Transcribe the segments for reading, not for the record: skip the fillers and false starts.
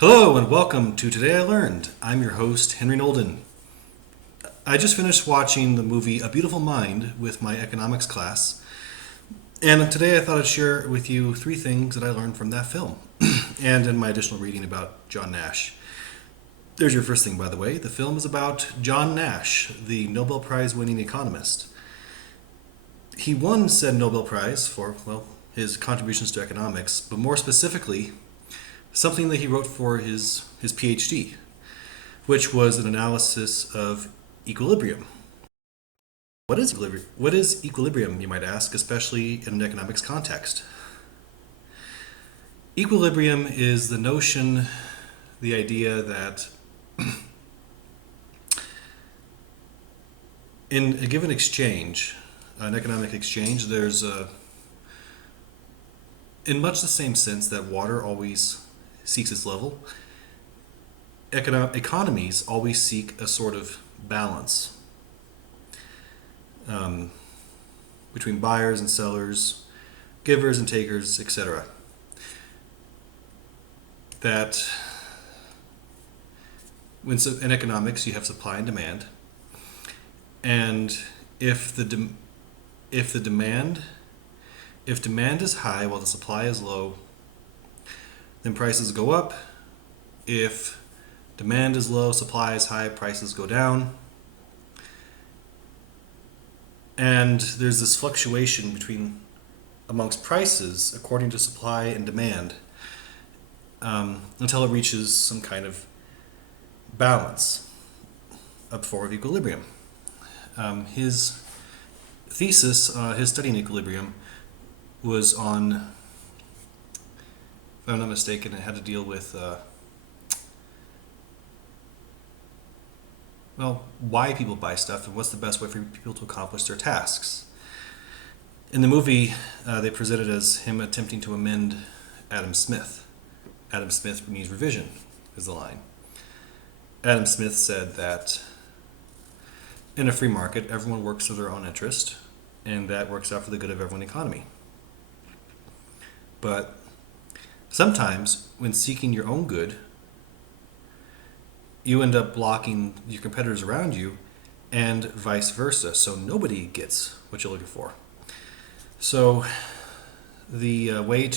Hello and welcome to Today I Learned. I'm your host, Henry Nolden. I just finished watching the movie A Beautiful Mind with my economics class, and today I thought I'd share with you three things that I learned from that film and in my additional reading about John Nash. There's your first thing, by the way. The film is about John Nash, the Nobel Prize-winning economist. He won said Nobel Prize for, his contributions to economics, but more specifically, something that he wrote for his PhD, which was an analysis of equilibrium. What is equilibrium? What is equilibrium, you might ask, especially in an economics context? Equilibrium is the notion, the idea that in a given exchange, an economic exchange, there's in much the same sense that water always seeks its level, economies always seek a sort of balance between buyers and sellers, givers and takers, etc. That in economics you have supply and demand, and if demand is high while the supply is low, then prices go up. If demand is low, supply is high, prices go down. And there's this fluctuation amongst prices according to supply and demand until it reaches some kind of balance, a form of equilibrium. His thesis, his study in equilibrium, was on, if I'm not mistaken, it had to deal with why people buy stuff and what's the best way for people to accomplish their tasks. In the movie, they present it as him attempting to amend Adam Smith. Adam Smith needs revision, is the line. Adam Smith said that in a free market, everyone works for their own interest, and that works out for the good of everyone economy. But sometimes, when seeking your own good, you end up blocking your competitors around you, and vice versa. So nobody gets what you're looking for. So the way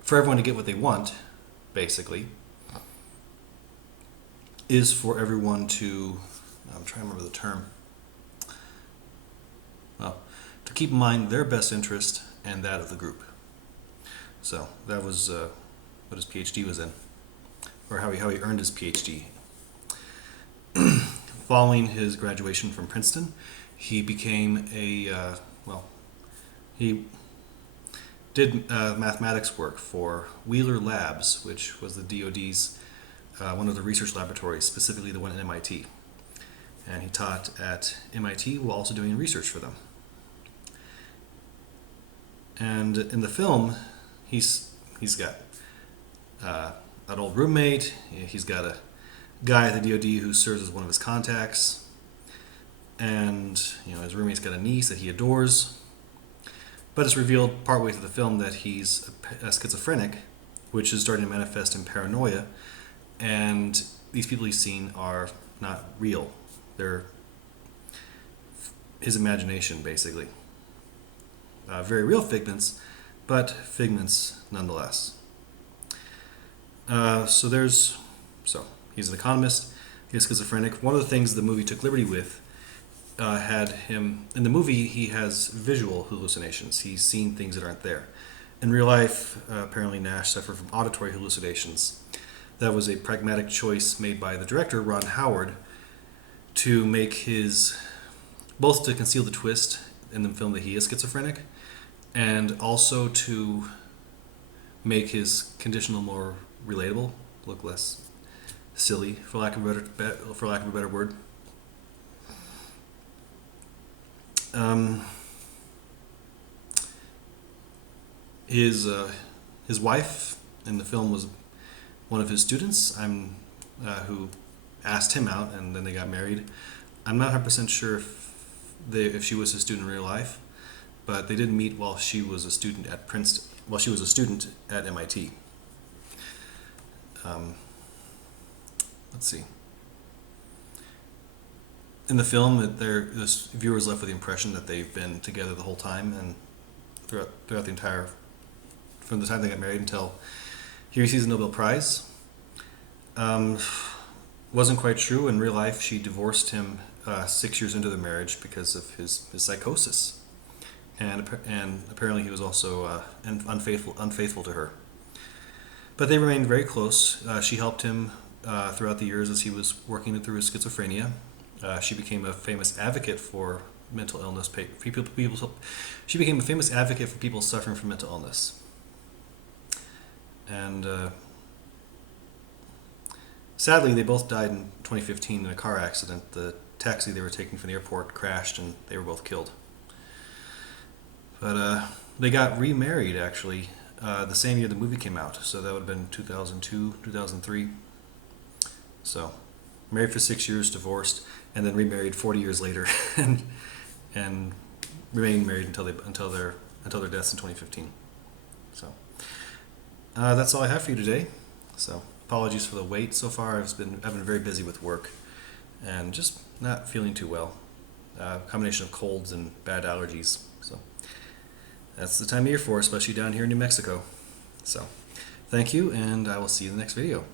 for everyone to get what they want, basically, is for everyone to, I'm trying to remember the term, to keep in mind their best interest and that of the group. So that was what his PhD was in, or how he earned his PhD. Following his graduation from Princeton, he became he did mathematics work for Wheeler Labs, which was the DoD's one of the research laboratories, specifically the one at MIT. And he taught at MIT while also doing research for them. And in the film, he's got an old roommate. He's got a guy at the DoD who serves as one of his contacts, and his roommate's got a niece that he adores. But it's revealed partway through the film that he's a schizophrenic, which is starting to manifest in paranoia, and these people he's seen are not real. They're his imagination, basically. Very real figments, but figments nonetheless. So he's an economist, he's schizophrenic. One of the things the movie took liberty with had him, in the movie he has visual hallucinations. He's seen things that aren't there. In real life, apparently Nash suffered from auditory hallucinations. That was a pragmatic choice made by the director, Ron Howard, to make both to conceal the twist in the film that he is schizophrenic, and also to make his condition a little more relatable, look less silly, for lack of a better word. His wife in the film was one of his students. Who asked him out, and then they got married. I'm not 100% sure if she was his student in real life, but they did meet while she was a student at Princeton. While she was a student at MIT. Um, let's see. In the film, the viewers left with the impression that they've been together the whole time, and throughout the entire, from the time they got married until he receives a Nobel Prize. Um, wasn't quite true. In real life, she divorced him 6 years into the marriage because of his psychosis, and apparently he was also unfaithful to her. But they remained very close. She helped him throughout the years as he was working through his schizophrenia. She became a famous advocate for mental illness. She became a famous advocate for people suffering from mental illness. And sadly, they both died in 2015 in a car accident. The taxi they were taking from the airport crashed, and they were both killed. But they got remarried, actually, the same year the movie came out. So that would have been 2002, 2003. So, married for 6 years, divorced, and then remarried 40 years later, and remaining married until their deaths in 2015. So, that's all I have for you today. So, apologies for the wait so far. I've been very busy with work, and just not feeling too well. Combination of colds and bad allergies. So, that's the time of year for, especially down here in New Mexico. So, thank you, and I will see you in the next video.